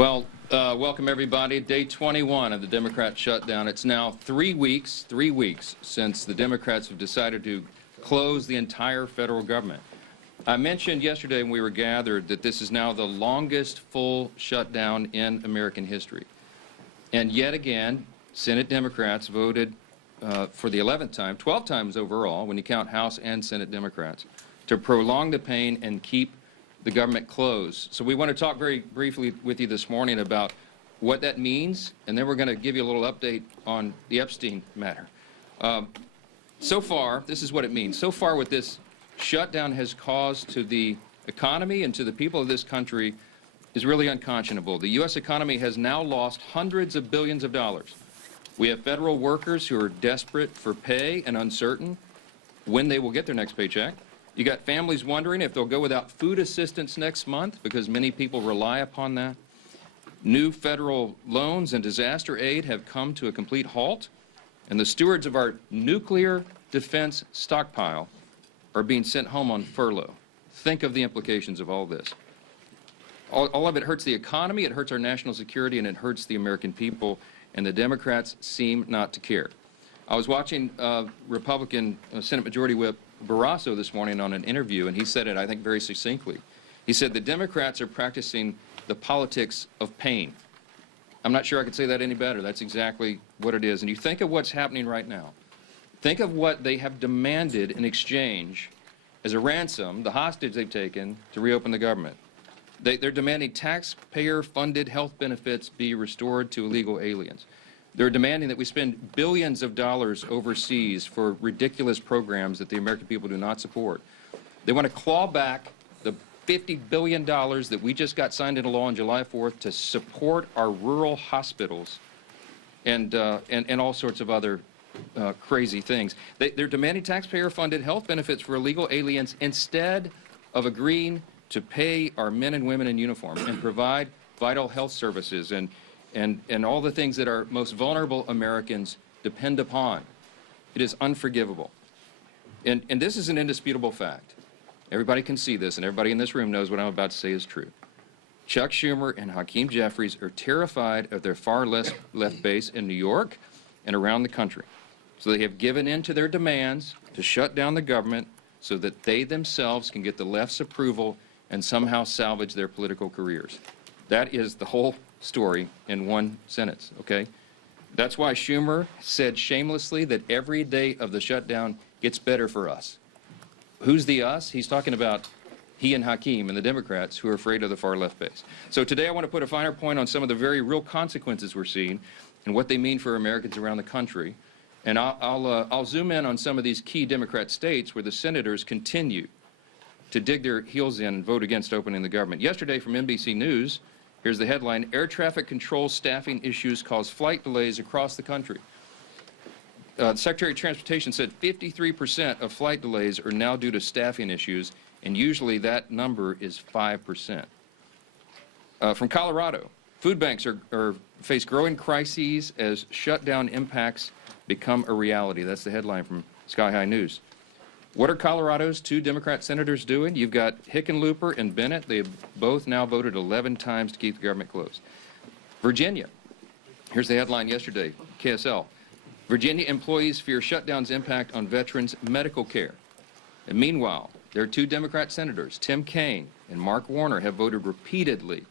Welcome everybody. Day 21 of the Democrat shutdown. It's now 3 weeks since the Democrats have decided to close the entire federal government. I mentioned yesterday when we were gathered that this is now the longest full shutdown in American history. And yet again, Senate Democrats voted for the 11th time, 12 times overall, when you count House and Senate Democrats, to prolong the pain and keep the government closed. So we want to talk very briefly with you this morning about what that means, and then we're going to give you a little update on the Epstein matter. So far, this is what it means. So far, what this shutdown has caused to the economy and to the people of this country is really unconscionable. The U.S. economy has now lost hundreds of billions of dollars. We have federal workers who are desperate for pay and uncertain when they will get their next paycheck. You got families wondering if they'll go without food assistance next month because many people rely upon that. New federal loans and disaster aid have come to a complete halt, and the stewards of our nuclear defense stockpile are being sent home on furlough. Think of the implications of all this. All of it hurts the economy, it hurts our national security, and it hurts the American people, and the Democrats seem not to care. I was watching Republican Senate Majority Whip Barrasso this morning on an interview, and he said it, I think, very succinctly. He said the Democrats are practicing the politics of pain. I'm not sure I could say that any better. That's exactly what it is. And you think of what's happening right now. Think of what they have demanded in exchange as a ransom, the hostage they've taken to reopen the government. They're demanding taxpayer-funded health benefits be restored to illegal aliens. They're demanding that we spend billions of dollars overseas for ridiculous programs that the American people do not support. They want to claw back the $50 billion that we just got signed into law on July 4th to support our rural hospitals and all sorts of other crazy things. They're demanding taxpayer-funded health benefits for illegal aliens instead of agreeing to pay our men and women in uniform and provide vital health services and all the things that our most vulnerable Americans depend upon. It is unforgivable. And this is an indisputable fact. Everybody can see this, and everybody in this room knows what I'm about to say is true. Chuck Schumer and Hakeem Jeffries are terrified of their far left base in New York and around the country. So they have given in to their demands to shut down the government so that they themselves can get the left's approval and somehow salvage their political careers. That is the whole story in one sentence, okay? That's why Schumer said shamelessly that every day of the shutdown gets better for us. Who's the us? He's talking about he and Hakeem and the Democrats who are afraid of the far left base. So today I want to put a finer point on some of the very real consequences we're seeing and what they mean for Americans around the country. And I'll zoom in on some of these key Democrat states where the senators continue to dig their heels in and vote against opening the government. Yesterday from NBC News, here's the headline: air traffic control staffing issues cause flight delays across the country. The Secretary of Transportation said 53% of flight delays are now due to staffing issues, and usually that number is 5%. From Colorado, food banks face growing crises as shutdown impacts become a reality. That's the headline from Sky High News. What are Colorado's two Democrat senators doing? You've got Hickenlooper and Bennett. They have both now voted 11 times to keep the government closed. Virginia. Here's the headline yesterday, KSL. Virginia employees fear shutdown's impact on veterans' medical care. And meanwhile, there are two Democrat senators, Tim Kaine and Mark Warner, have voted repeatedly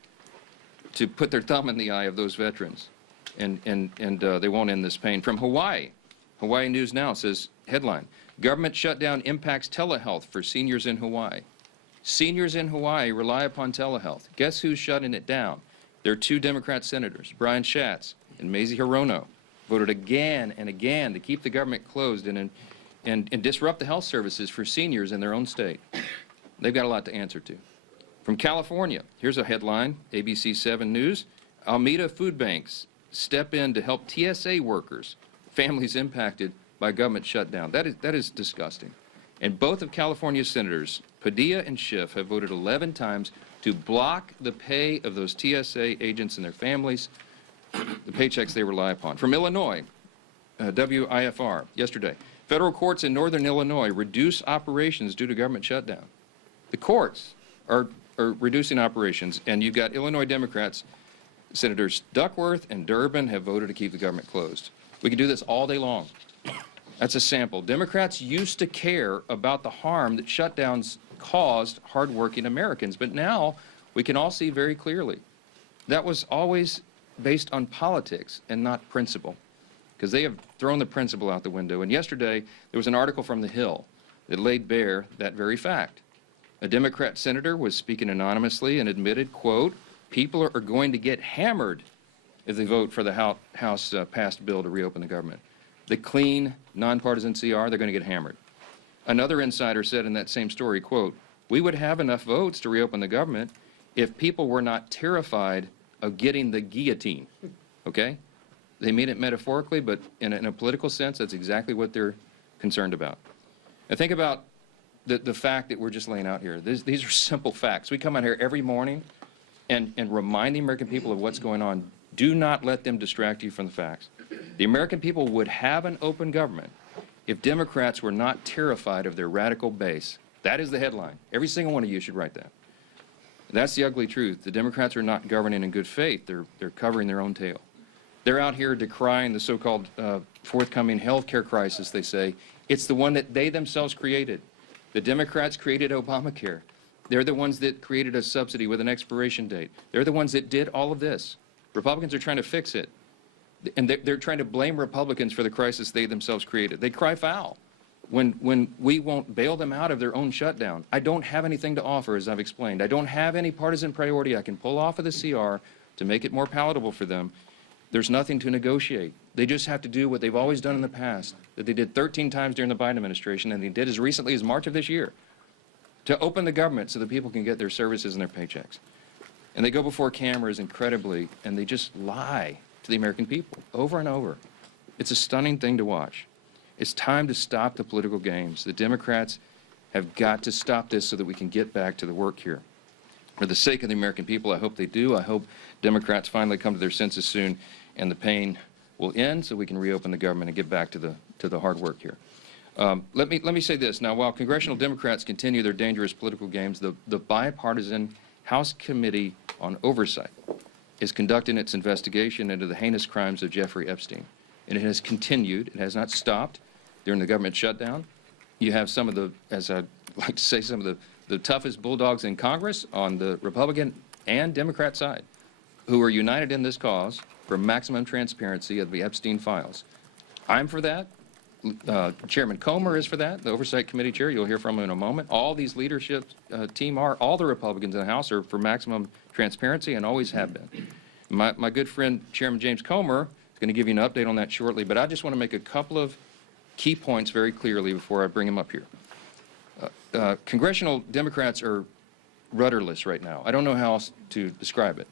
to put their thumb in the eye of those veterans. And they won't end this pain. From Hawaii, Hawaii News Now says, headline, government shutdown impacts telehealth for seniors in Hawaii. Seniors in Hawaii rely upon telehealth. Guess who's shutting it down? There are two Democrat senators, Brian Schatz and Mazie Hirono, voted again and again to keep the government closed and disrupt the health services for seniors in their own state. They've got a lot to answer to. From California, here's a headline, ABC 7 News. Alameda food banks step in to help TSA workers, families impacted by government shutdown. That is disgusting. And both of California's senators, Padilla and Schiff, have voted 11 times to block the pay of those TSA agents and their families, the paychecks they rely upon. From Illinois, WIFR, yesterday, federal courts in northern Illinois reduce operations due to government shutdown. The courts are reducing operations, and you've got Illinois Democrats Senators Duckworth and Durbin have voted to keep the government closed. We can do this all day long. That's a sample. Democrats used to care about the harm that shutdowns caused hardworking Americans, but now we can all see very clearly that was always based on politics and not principle, because they have thrown the principle out the window. And yesterday, there was an article from The Hill that laid bare that very fact. A Democrat senator was speaking anonymously and admitted, quote, people are going to get hammered if they vote for the House passed bill to reopen the government. The clean, nonpartisan CR, they're going to get hammered. Another insider said in that same story, quote, we would have enough votes to reopen the government if people were not terrified of getting the guillotine, okay? They mean it metaphorically, but in a political sense, that's exactly what they're concerned about. Now think about the fact that we're just laying out here. These are simple facts. We come out here every morning and remind the American people of what's going on. Do not let them distract you from the facts. The American people would have an open government if Democrats were not terrified of their radical base. That is the headline. Every single one of you should write that. That's the ugly truth. The Democrats are not governing in good faith. They're covering their own tail. They're out here decrying the so-called forthcoming health care crisis, they say. It's the one that they themselves created. The Democrats created Obamacare. They're the ones that created a subsidy with an expiration date. They're the ones that did all of this. Republicans are trying to fix it. And they're trying to blame Republicans for the crisis they themselves created. They cry foul when we won't bail them out of their own shutdown. I don't have anything to offer, as I've explained. I don't have any partisan priority I can pull off of the CR to make it more palatable for them. There's nothing to negotiate. They just have to do what they've always done in the past, that they did 13 times during the Biden administration, and they did as recently as March of this year, to open the government so that people can get their services and their paychecks. And they go before cameras incredibly, and they just lie to the American people over and over. It's a stunning thing to watch. It's time to stop the political games. The Democrats have got to stop this so that we can get back to the work here. For the sake of the American people, I hope they do. I hope Democrats finally come to their senses soon and the pain will end so we can reopen the government and get back to the hard work here. Let me say this. Now, while congressional Democrats continue their dangerous political games, the bipartisan House Committee on Oversight is conducting its investigation into the heinous crimes of Jeffrey Epstein. And it has continued. It has not stopped during the government shutdown. You have some of the, as I'd like to say, some of the toughest bulldogs in Congress on the Republican and Democrat side who are united in this cause for maximum transparency of the Epstein files. I'm for that. Chairman Comer is for that, the Oversight Committee chair. You'll hear from him in a moment. All these leadership team are, all the Republicans in the House are for maximum transparency and always have been. My good friend, Chairman James Comer, is going to give you an update on that shortly, but I just want to make a couple of key points very clearly before I bring him up here. Congressional Democrats are rudderless right now. I don't know how else to describe it.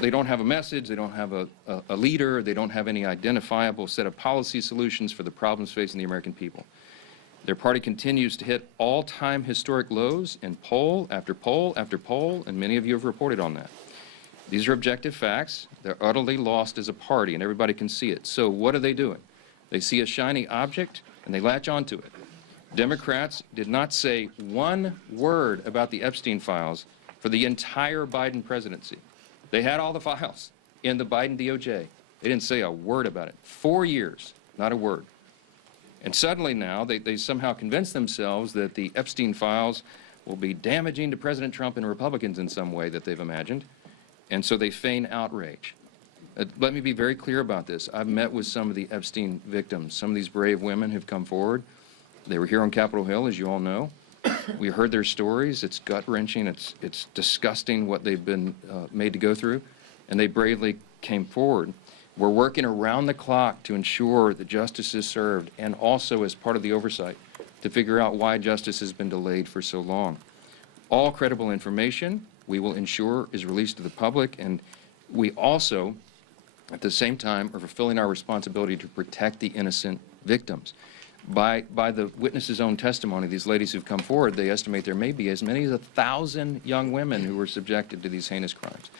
They don't have a message, they don't have a leader, they don't have any identifiable set of policy solutions for the problems facing the American people. Their party continues to hit all-time historic lows in poll after poll after poll, and many of you have reported on that. These are objective facts. They're utterly lost as a party, and everybody can see it. So what are they doing? They see a shiny object, and they latch onto it. Democrats did not say one word about the Epstein files for the entire Biden presidency. They had all the files in the Biden DOJ. They didn't say a word about it. 4 years, not a word. And suddenly now they somehow convince themselves that the Epstein files will be damaging to President Trump and Republicans in some way that they've imagined. And so they feign outrage. Let me be very clear about this. I've met with some of the Epstein victims. Some of these brave women have come forward. They were here on Capitol Hill, as you all know. We heard their stories. It's gut-wrenching. It's disgusting what they've been made to go through, and they bravely came forward. We're working around the clock to ensure that justice is served, and also as part of the oversight to figure out why justice has been delayed for so long. All credible information we will ensure is released to the public, and we also, at the same time, are fulfilling our responsibility to protect the innocent victims. By the witnesses' own testimony, these ladies who've come forward, they estimate there may be as many as 1,000 young women who were subjected to these heinous crimes.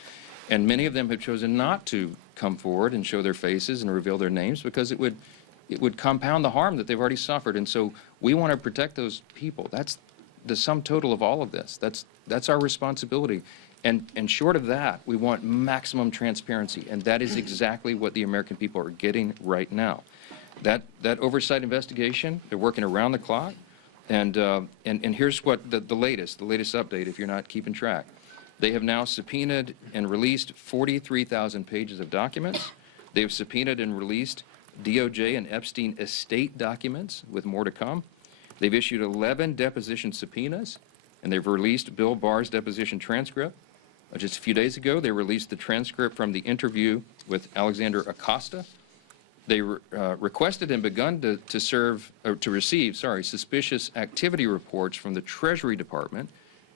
And many of them have chosen not to come forward and show their faces and reveal their names because it would compound the harm that they've already suffered. And so we want to protect those people. That's the sum total of all of this. That's our responsibility. And short of that, we want maximum transparency, and that is exactly what the American people are getting right now. That oversight investigation, they're working around the clock, and here's what the latest update, if you're not keeping track. They have now subpoenaed and released 43,000 pages of documents. They have subpoenaed and released DOJ and Epstein estate documents, with more to come. They've issued 11 deposition subpoenas, and they've released Bill Barr's deposition transcript. Just a few days ago, they released the transcript from the interview with Alexander Acosta. They requested and begun to receive suspicious activity reports from the Treasury Department,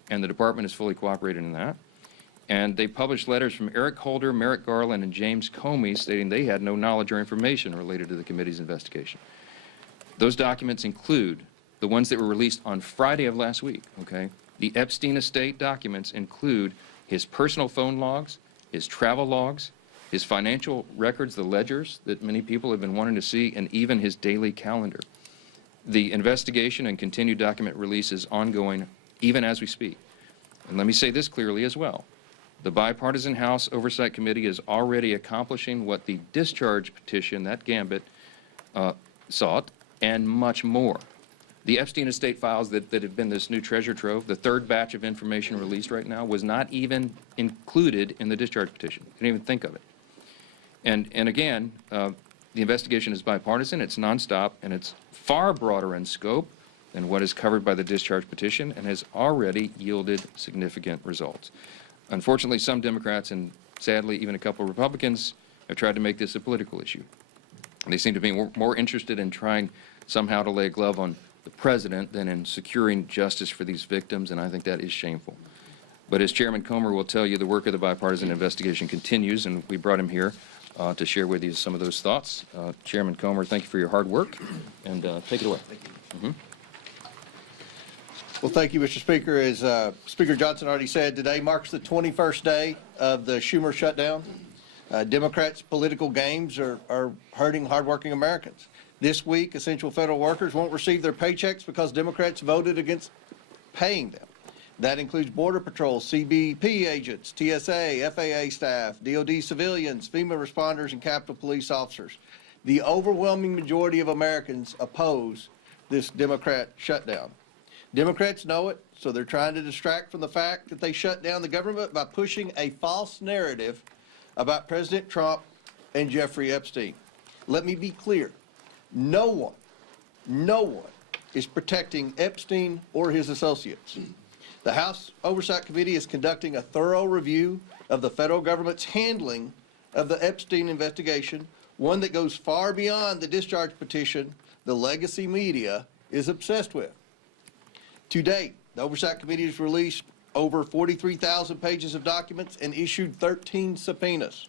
and the department is fully cooperating in that. And they published letters from Eric Holder, Merrick Garland, and James Comey stating they had no knowledge or information related to the committee's investigation. Those documents include the ones that were released on Friday of last week, okay? The Epstein estate documents include his personal phone logs, his travel logs, his financial records, the ledgers that many people have been wanting to see, and even his daily calendar. The investigation and continued document release is ongoing even as we speak. And let me say this clearly as well. The Bipartisan House Oversight Committee is already accomplishing what the discharge petition, that gambit, sought, and much more. The Epstein estate files that have been this new treasure trove, the third batch of information released right now, was not even included in the discharge petition. Didn't even think of it. And again, the investigation is bipartisan, it's nonstop, and it's far broader in scope than what is covered by the discharge petition, and has already yielded significant results. Unfortunately, some Democrats, and sadly even a couple of Republicans, have tried to make this a political issue. And they seem to be more interested in trying somehow to lay a glove on the president than in securing justice for these victims, and I think that is shameful. But as Chairman Comer will tell you, the work of the bipartisan investigation continues, and we brought him here to share with you some of those thoughts. Chairman Comer, thank you for your hard work, and take it away. Thank you. Well, thank you, Mr. Speaker. As Speaker Johnson already said, today marks the 21st day of the Schumer shutdown. Democrats' political games are hurting hardworking Americans. This week, essential federal workers won't receive their paychecks because Democrats voted against paying them. That includes Border Patrol, CBP agents, TSA, FAA staff, DOD civilians, FEMA responders, and Capitol Police officers. The overwhelming majority of Americans oppose this Democrat shutdown. Democrats know it, so they're trying to distract from the fact that they shut down the government by pushing a false narrative about President Trump and Jeffrey Epstein. Let me be clear. No one is protecting Epstein or his associates. The House Oversight Committee is conducting a thorough review of the federal government's handling of the Epstein investigation, one that goes far beyond the discharge petition the legacy media is obsessed with. To date, the Oversight Committee has released over 43,000 pages of documents and issued 13 subpoenas.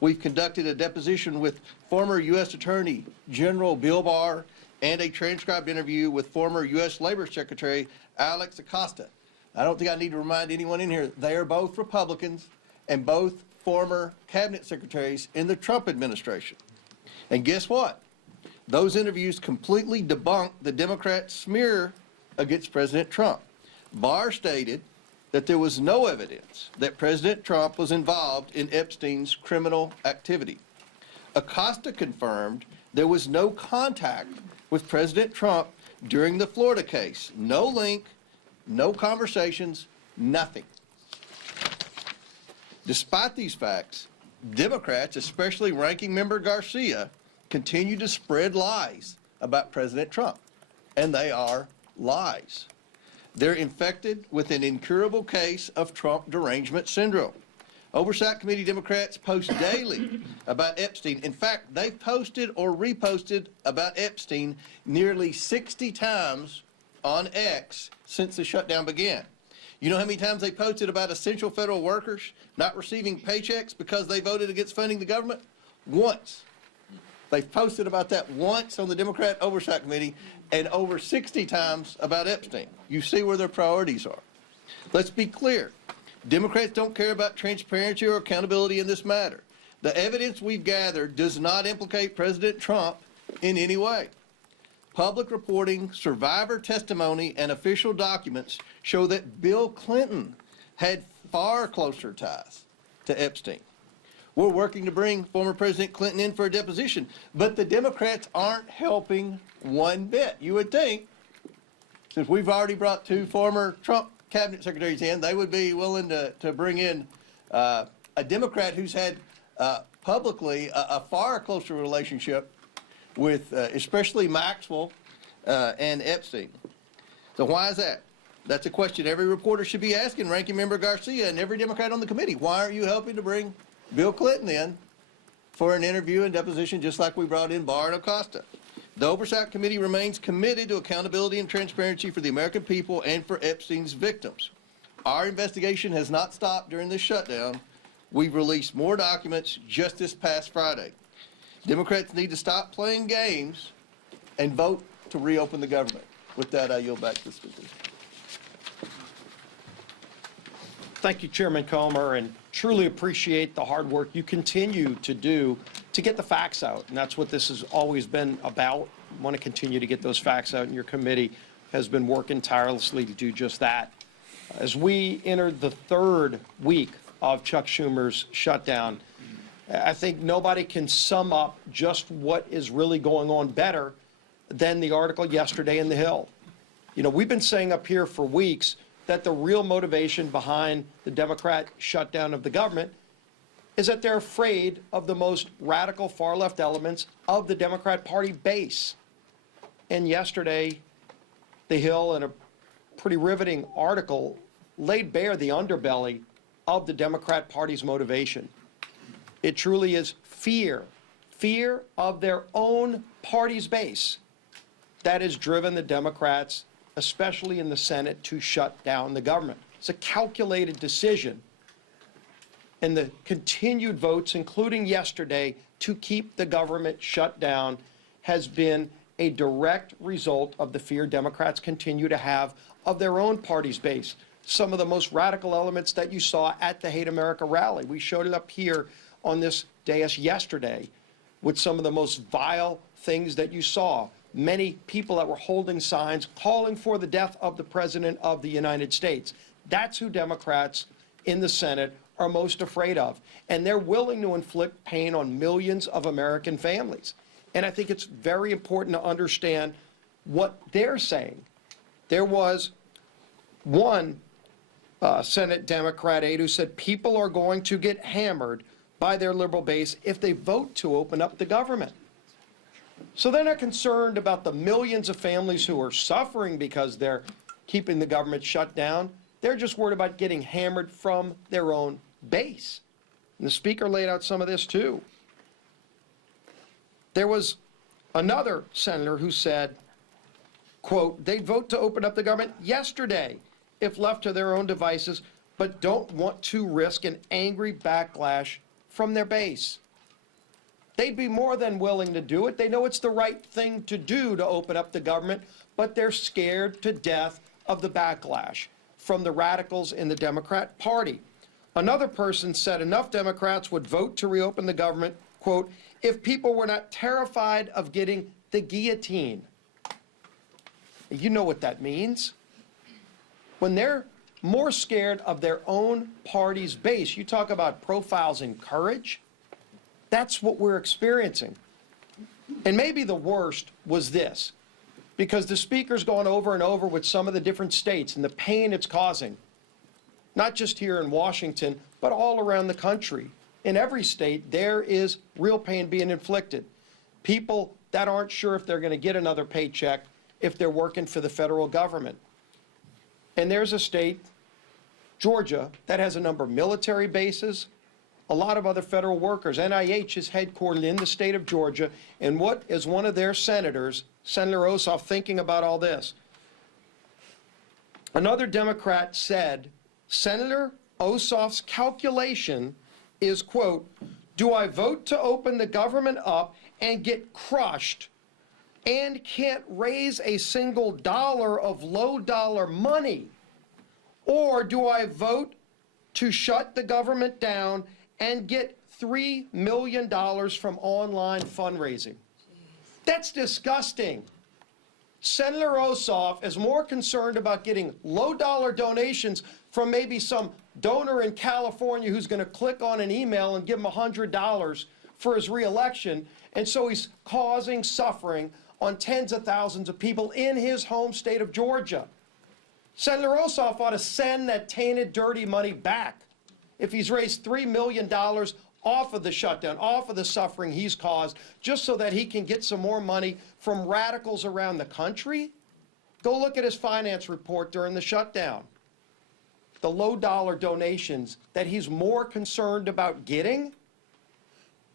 We've conducted a deposition with former U.S. Attorney General Bill Barr and a transcribed interview with former U.S. Labor Secretary Alex Acosta. I don't think I need to remind anyone in here, they are both Republicans and both former cabinet secretaries in the Trump administration. And guess what? Those interviews completely debunked the Democrat smear against President Trump. Barr stated that there was no evidence that President Trump was involved in Epstein's criminal activity. Acosta confirmed there was no contact with President Trump during the Florida case. No link, no conversations, nothing. Despite these facts, Democrats, especially Ranking Member Garcia, continue to spread lies about President Trump, and they are lies. They're infected with an incurable case of Trump derangement syndrome. Oversight Committee Democrats post daily about Epstein. In fact, they've posted or reposted about Epstein nearly 60 times on X since the shutdown began. You know how many times they posted about essential federal workers not receiving paychecks because they voted against funding the government? Once. They've posted about that once on the Democrat Oversight Committee and over 60 times about Epstein. You see where their priorities are. Let's be clear. Democrats don't care about transparency or accountability in this matter. The evidence we've gathered does not implicate President Trump in any way. Public reporting, survivor testimony, and official documents show that Bill Clinton had far closer ties to Epstein. We're working to bring former President Clinton in for a deposition, but the Democrats aren't helping one bit. You would think, since we've already brought 2 former Trump cabinet secretaries in, they would be willing to bring in a Democrat who's had publicly a far closer relationship with especially Maxwell and Epstein. So why is that? That's a question every reporter should be asking Ranking Member Garcia and every Democrat on the committee. Why aren't you helping to bring Bill Clinton in for an interview and deposition just like we brought in Barr and Acosta? The Oversight Committee remains committed to accountability and transparency for the American people and for Epstein's victims. Our investigation has not stopped during this shutdown. We've released more documents just this past Friday. Democrats need to stop playing games and vote to reopen the government. With that, I yield back to the speaker. Thank you, Chairman Comer, and truly appreciate the hard work you continue to do to get the facts out. And that's what this has always been about. I want to continue to get those facts out, and your committee has been working tirelessly to do just that. As we enter the 3rd week of Chuck Schumer's shutdown, I think nobody can sum up just what is really going on better than the article yesterday in The Hill. You know, we've been saying up here for weeks that the real motivation behind the Democrat shutdown of the government is that they're afraid of the most radical far-left elements of the Democrat Party base. And yesterday, The Hill, in a pretty riveting article, laid bare the underbelly of the Democrat Party's motivation. It truly is fear of their own party's base that has driven the Democrats, especially in the Senate, to shut down the government. It's a calculated decision. And the continued votes, including yesterday, to keep the government shut down has been a direct result of the fear Democrats continue to have of their own party's base. Some of the most radical elements that you saw at the Hate America rally. We showed it up here on this dais yesterday with some of the most vile things that you saw. Many people that were holding signs calling for the death of the President of the United States. That's who Democrats in the Senate are most afraid of. And they're willing to inflict pain on millions of American families. And I think it's very important to understand what they're saying. There was one Senate Democrat aide who said people are going to get hammered by their liberal base if they vote to open up the government. So they're not concerned about the millions of families who are suffering because they're keeping the government shut down. They're just worried about getting hammered from their own base. And the Speaker laid out some of this too. There was another senator who said, quote, they'd vote to open up the government yesterday if left to their own devices, but don't want to risk an angry backlash from their base. They'd be more than willing to do it. They know it's the right thing to do to open up the government, but they're scared to death of the backlash from the radicals in the Democrat Party. Another person said enough Democrats would vote to reopen the government, quote, if people were not terrified of getting the guillotine. You know what that means. When they're more scared of their own party's base, you talk about profiles in courage, that's what we're experiencing. And maybe the worst was this, because the Speaker's gone over and over with some of the different states and the pain it's causing, not just here in Washington, but all around the country. In every state, there is real pain being inflicted. People that aren't sure if they're going to get another paycheck if they're working for the federal government. And there's a state, Georgia, that has a number of military bases, a lot of other federal workers. NIH is headquartered in the state of Georgia. And what is one of their senators, Senator Ossoff, thinking about all this? Another Democrat said, Senator Ossoff's calculation is, quote, do I vote to open the government up and get crushed and can't raise a single dollar of low-dollar money? Or do I vote to shut the government down and get $3 million from online fundraising? That's disgusting. Senator Ossoff is more concerned about getting low-dollar donations from maybe some donor in California who's going to click on an email and give him $100 for his reelection. And so he's causing suffering on tens of thousands of people in his home state of Georgia. Senator Ossoff ought to send that tainted, dirty money back. If he's raised $3 million off of the shutdown, off of the suffering he's caused, just so that he can get some more money from radicals around the country, go look at his finance report during the shutdown. The low-dollar donations that he's more concerned about getting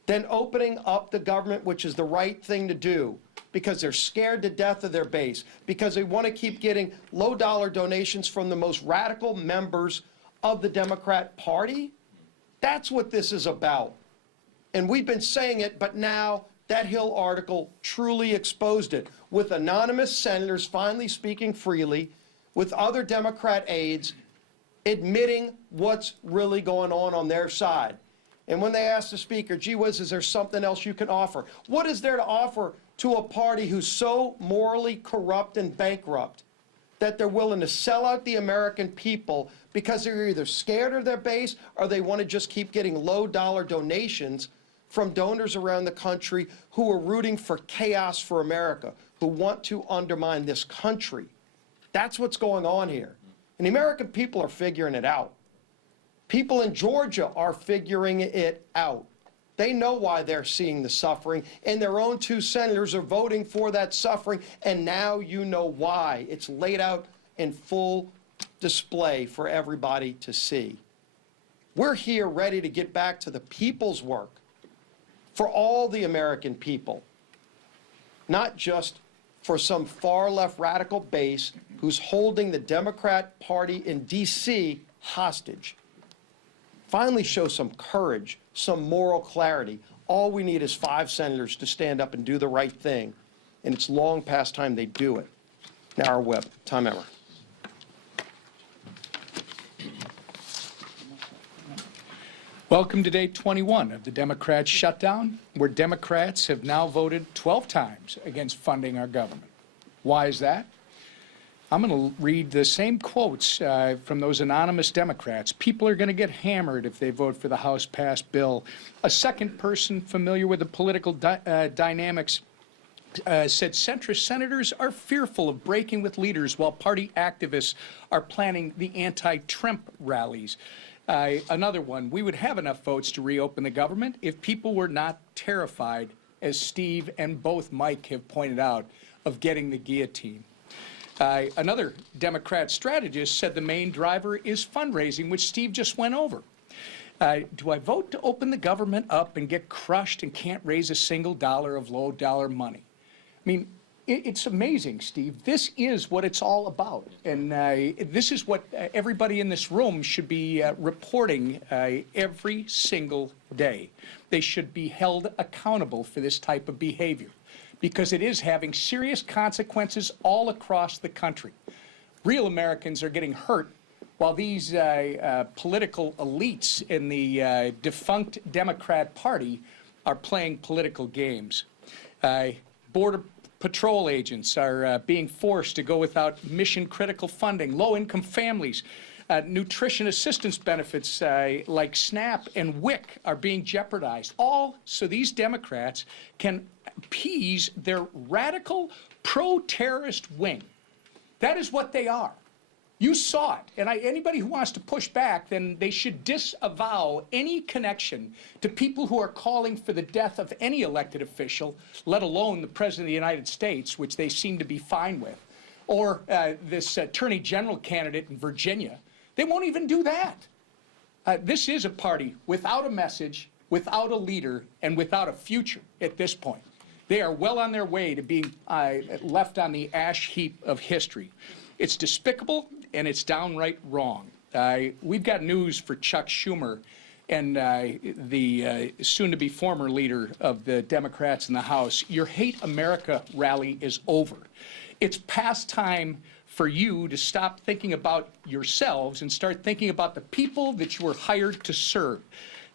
than opening up the government, which is the right thing to do, because they're scared to death of their base, because they want to keep getting low-dollar donations from the most radical members of the Democrat Party. That's what this is about. And we've been saying it, but now that Hill article truly exposed it, with anonymous senators finally speaking freely, with other Democrat aides admitting what's really going on their side. And when they asked the speaker, gee whiz, is there something else you can offer? What is there to offer to a party who's so morally corrupt and bankrupt that they're willing to sell out the American people because they're either scared of their base or they want to just keep getting low-dollar donations from donors around the country who are rooting for chaos for America, who want to undermine this country? That's what's going on here. And the American people are figuring it out. People in Georgia are figuring it out. They know why they're seeing the suffering, and their own two senators are voting for that suffering, and now you know why. It's laid out in full display for everybody to see. We're here ready to get back to the people's work for all the American people, not just for some far-left radical base who's holding the Democrat Party in D.C. hostage. Finally show some courage, some moral clarity. All we need is 5 senators to stand up and do the right thing, and it's long past time they do it. Now, our Webb, Tom Emmer. Welcome to day 21 of the Democrats' shutdown, where Democrats have now voted 12 times against funding our government. Why is that? I'm going to read the same quotes from those anonymous Democrats. People are going to get hammered if they vote for the House-passed bill. A second person familiar with the political dynamics said centrist senators are fearful of breaking with leaders while party activists are planning the anti-Trump rallies. Another one, we would have enough votes to reopen the government if people were not terrified, as Steve and both Mike have pointed out, of getting the guillotine. Another Democrat strategist said the main driver is fundraising, which Steve just went over. Do I vote to open the government up and get crushed and can't raise a single dollar of low-dollar money? I mean, it's amazing, Steve. This is what it's all about. And this is what everybody in this room should be reporting every single day. They should be held accountable for this type of behavior, because it is having serious consequences all across the country. Real Americans are getting hurt while these political elites in the defunct Democrat Party are playing political games. Border Patrol agents are being forced to go without mission-critical funding. Low-income families, nutrition assistance benefits like SNAP and WIC are being jeopardized, all so these Democrats can appease their radical pro-terrorist wing. That is what they are. You saw it. And anybody who wants to push back, then they should disavow any connection to people who are calling for the death of any elected official, let alone the President of the United States, which they seem to be fine with, or this Attorney General candidate in Virginia. They won't even do that. This is a party without a message, without a leader, and without a future at this point. They are well on their way to being left on the ash heap of history. It's despicable, and it's downright wrong. We've got news for Chuck Schumer and the soon-to-be former leader of the Democrats in the House. Your Hate America rally is over. It's past time for you to stop thinking about yourselves and start thinking about the people that you were hired to serve.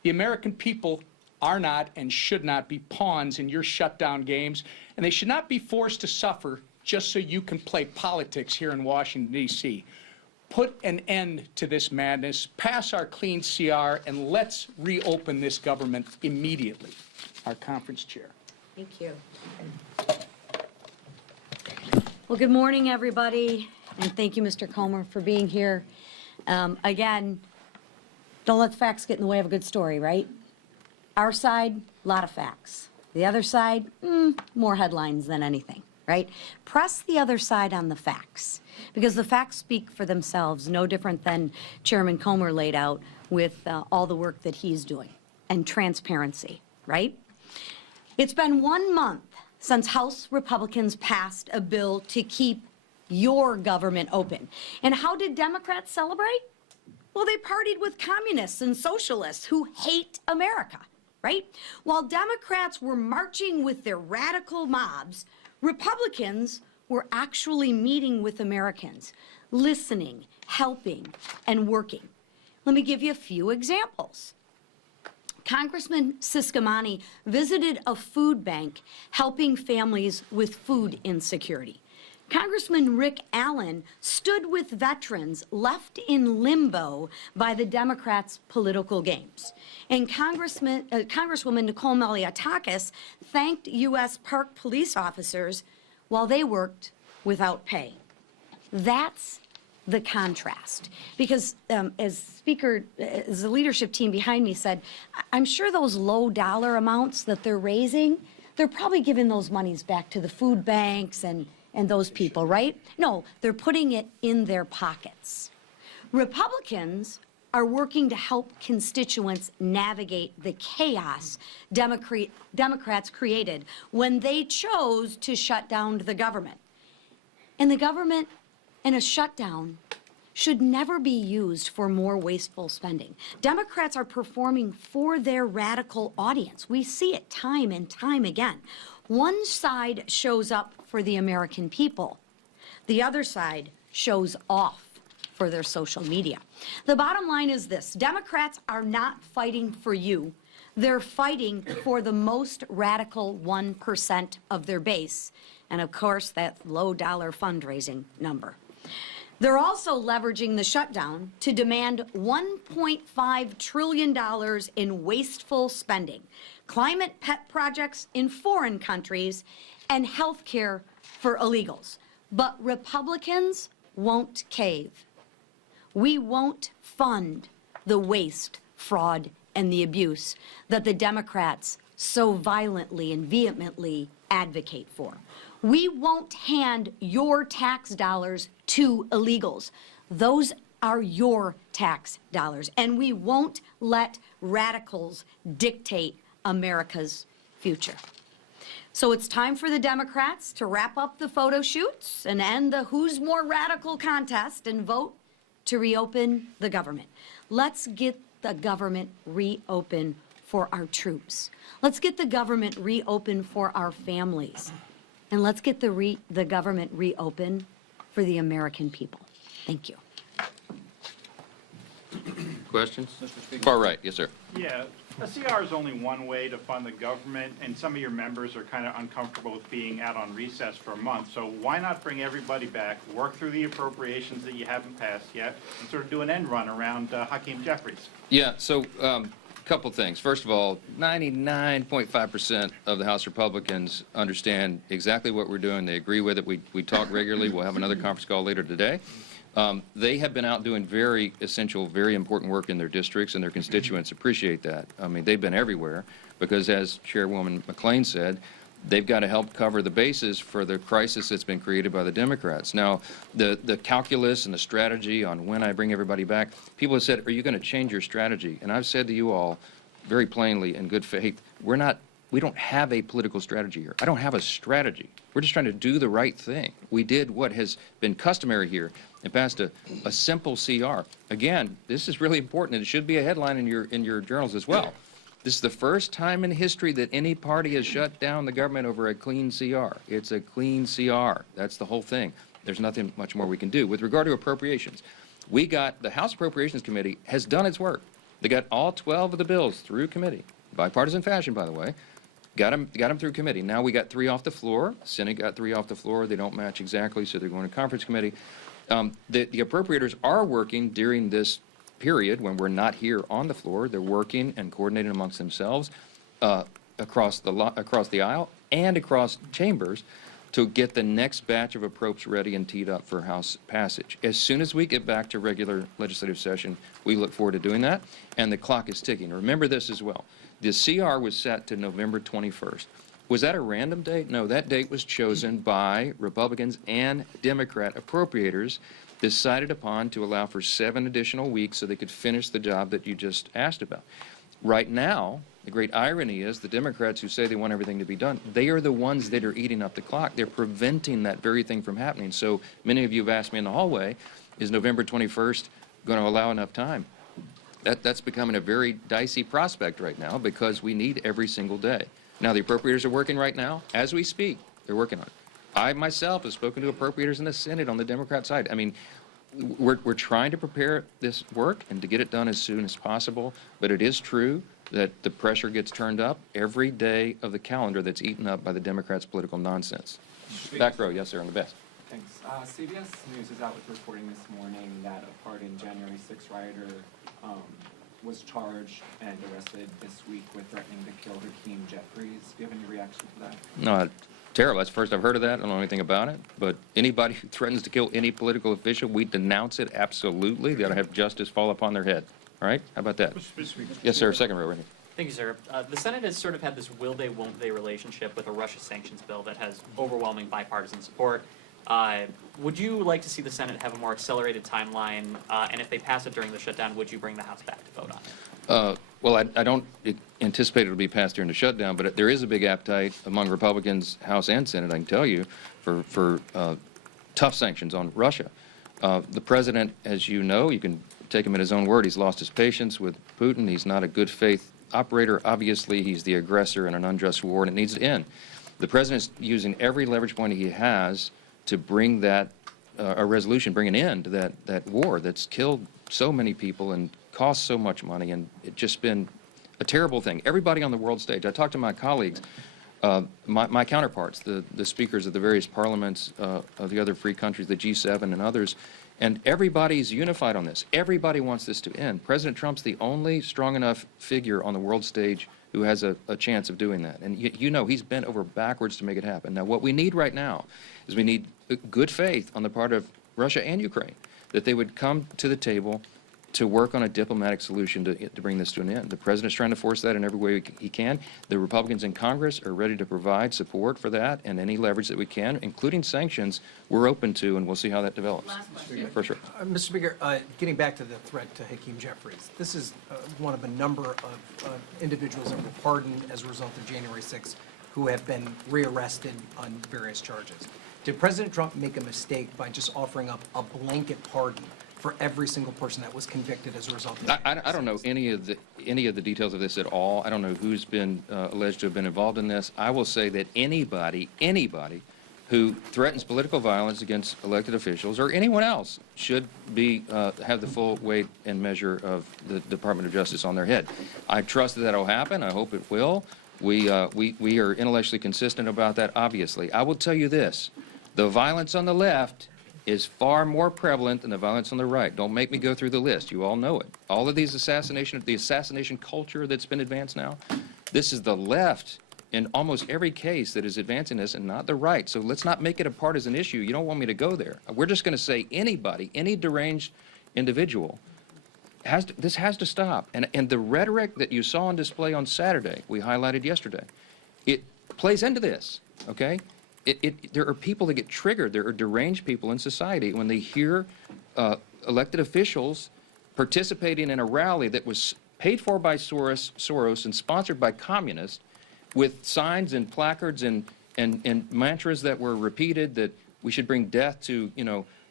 The American people are not and should not be pawns in your shutdown games, and they should not be forced to suffer just so you can play politics here in Washington, D.C. put an end to this madness, pass our clean CR, and let's reopen this government immediately. Our conference chair. Thank you. Well, good morning, everybody, and thank you, Mr. Comer, for being here. Again, don't let the facts get in the way of a good story, right? Our side, a lot of facts. The other side, more headlines than anything, right? Press the other side on the facts, because the facts speak for themselves, no different than Chairman Comer laid out with all the work that he's doing, and transparency, right? It's been 1 month since House Republicans passed a bill to keep your government open. And how did Democrats celebrate? Well, they partied with communists and socialists who hate America, right? While Democrats were marching with their radical mobs, Republicans were actually meeting with Americans, listening, helping, and working. Let me give you a few examples. Congressman Ciscomani visited a food bank helping families with food insecurity. Congressman Rick Allen stood with veterans left in limbo by the Democrats' political games. And Congresswoman Nicole Malliotakis thanked U.S. Park police officers while they worked without pay. That's the contrast. Because as the leadership team behind me said, I'm sure those low dollar amounts that they're raising, they're probably giving those monies back to the food banks and those people, right? No, they're putting it in their pockets. Republicans are working to help constituents navigate the chaos Democrats created when they chose to shut down the government. And the government and a shutdown should never be used for more wasteful spending. Democrats are performing for their radical audience. We see it time and time again. One side shows up for the American people. The other side shows off for their social media. The bottom line is this: Democrats are not fighting for you. They're fighting for the most radical 1% of their base. And of course, that low dollar fundraising number. They're also leveraging the shutdown to demand $1.5 trillion in wasteful spending, climate pet projects in foreign countries, and health care for illegals. But Republicans won't cave. We won't fund the waste, fraud, and the abuse that the Democrats so violently and vehemently advocate for. We won't hand your tax dollars to illegals. Those are your tax dollars. And we won't let radicals dictate America's future. So it's time for the Democrats to wrap up the photo shoots and end the who's more radical contest and vote to reopen the government. Let's get the government reopened for our troops. Let's get the government reopened for our families. And let's get the government reopened for the American people. Thank you. Questions? Far right, yes, sir. Yeah, a CR is only one way to fund the government, and some of your members are kind of uncomfortable with being out on recess for a month. So why not bring everybody back, work through the appropriations that you haven't passed yet, and sort of do an end run around Hakeem Jeffries? Yeah, so couple things. First of all, 99.5% of the House Republicans understand exactly what we're doing. They agree with it. We talk regularly. We'll have another conference call later today. They have been out doing very essential, very important work in their districts, and their constituents appreciate that. I mean, they've been everywhere because, as Chairwoman McClain said, they've got to help cover the bases for the crisis that's been created by the Democrats. Now, the calculus and the strategy on when I bring everybody back, people have said, are you going to change your strategy? And I've said to you all very plainly in good faith, we don't have a political strategy here. I don't have a strategy. We're just trying to do the right thing. We did what has been customary here and passed a simple CR. Again, this is really important, and it should be a headline in your journals as well. This is the first time in history that any party has shut down the government over a clean CR. It's a clean CR. That's the whole thing. There's nothing much more we can do. With regard to appropriations, the House Appropriations Committee has done its work. They got all 12 of the bills through committee, bipartisan fashion, by the way. Got them through committee. Now we got 3 off the floor. Senate got 3 off the floor. They don't match exactly, so they're going to conference committee. The appropriators are working during this period when we're not here on the floor. They're working and coordinating amongst themselves across the aisle and across chambers to get the next batch of appropes ready and teed up for House passage. As soon as we get back to regular legislative session, we look forward to doing that, and the clock is ticking. Remember this as well. The CR was set to November 21st. Was that a random date? No, that date was chosen by Republicans and Democrat appropriators, decided upon to allow for 7 additional weeks so they could finish the job that you just asked about. Right now, the great irony is the Democrats who say they want everything to be done, they are the ones that are eating up the clock. They're preventing that very thing from happening. So many of you have asked me in the hallway, is November 21st going to allow enough time? That's becoming a very dicey prospect right now because we need every single day. Now, the appropriators are working right now. As we speak, they're working on it. I myself have spoken to appropriators in the Senate on the Democrat side. I mean, we're trying to prepare this work and to get it done as soon as possible, but it is true that the pressure gets turned up every day of the calendar that's eaten up by the Democrats' political nonsense. Back row, yes, sir, on the best. Thanks. CBS News is out with reporting this morning that a part in January 6 rioter was charged and arrested this week with threatening to kill Hakeem Jeffries. Do you have any reaction to that? No, terrible. That's the first I've heard of that. I don't know anything about it. But anybody who threatens to kill any political official, we denounce it absolutely. They ought to have justice fall upon their head. All right? How about that? Yes, sir. Second row right here. Thank you, sir. The Senate has sort of had this will-they, won't-they relationship with a Russia sanctions bill that has overwhelming bipartisan support. Would you like to see the Senate have a more accelerated timeline? And if they pass it during the shutdown, would you bring the House back to vote on it? Well, I don't anticipate it will be passed during the shutdown, but there is a big appetite among Republicans, House and Senate, I can tell you, for tough sanctions on Russia. The president, as you know, you can take him at his own word, he's lost his patience with Putin. He's not a good faith operator. Obviously, he's the aggressor in an unjust war, and it needs to end. The president's using every leverage point he has to bring that a resolution, bring an end to that war that's killed so many people and cost so much money, and it's just been a terrible thing. Everybody on the world stage, I talked to my colleagues, my counterparts, the speakers of the various parliaments of the other free countries, the G7 and others, and everybody's unified on this. Everybody wants this to end. President Trump's the only strong enough figure on the world stage who has a chance of doing that. And you know he's bent over backwards to make it happen. Now, what we need right now is we need good faith on the part of Russia and Ukraine, that they would come to the table to work on a diplomatic solution to bring this to an end. The president's trying to force that in every way he can. The Republicans in Congress are ready to provide support for that, and any leverage that we can, including sanctions, we're open to, and we'll see how that develops. For sure. Mr. Speaker, getting back to the threat to Hakeem Jeffries, this is one of a number of individuals that were pardoned as a result of January 6th who have been rearrested on various charges. Did President Trump make a mistake by just offering up a blanket pardon for every single person that was convicted as a result of I don't know any of the details of this at all. I don't know who's been alleged to have been involved in this. I will say that anybody who threatens political violence against elected officials or anyone else should be have the full weight and measure of the Department of Justice on their head. I trust that will happen. I hope it will. We are intellectually consistent about that, obviously. I will tell you this. The violence on the left is far more prevalent than the violence on the right. Don't make me go through the list. You all know it. All of these the assassination culture that's been advanced now, this is the left in almost every case that is advancing this and not the right. So let's not make it a partisan issue. You don't want me to go there. We're just going to say anybody, any deranged individual, this has to stop. And the rhetoric that you saw on display on Saturday, we highlighted yesterday, it plays into this, okay? There are people that get triggered. There are deranged people in society when they hear elected officials participating in a rally that was paid for by Soros and sponsored by communists with signs and placards and mantras that were repeated that we should bring death to,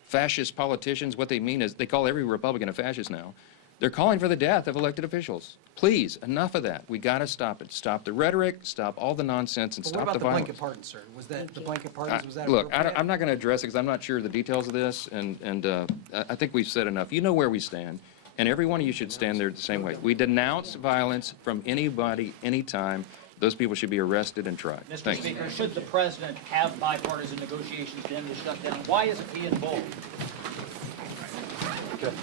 fascist politicians. What they mean is they call every Republican a fascist now. They're calling for the death of elected officials. Please, enough of that. We got to stop it. Stop the rhetoric, stop all the nonsense, and But stop what the about violence. the blanket pardon, sir? Was that the blanket pardons? Was that Look, appropriate? I'm not going to address it because I'm not sure of the details of this, and I think we've said enough. You know where we stand, and every one of you should stand there the same way. We denounce violence from anybody, anytime. Those people should be arrested and tried. Mr. Thanks. Speaker, should the president have bipartisan negotiations to end the shutdown? Why isn't he involved? Good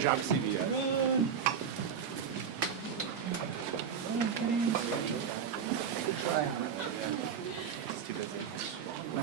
job, CBS.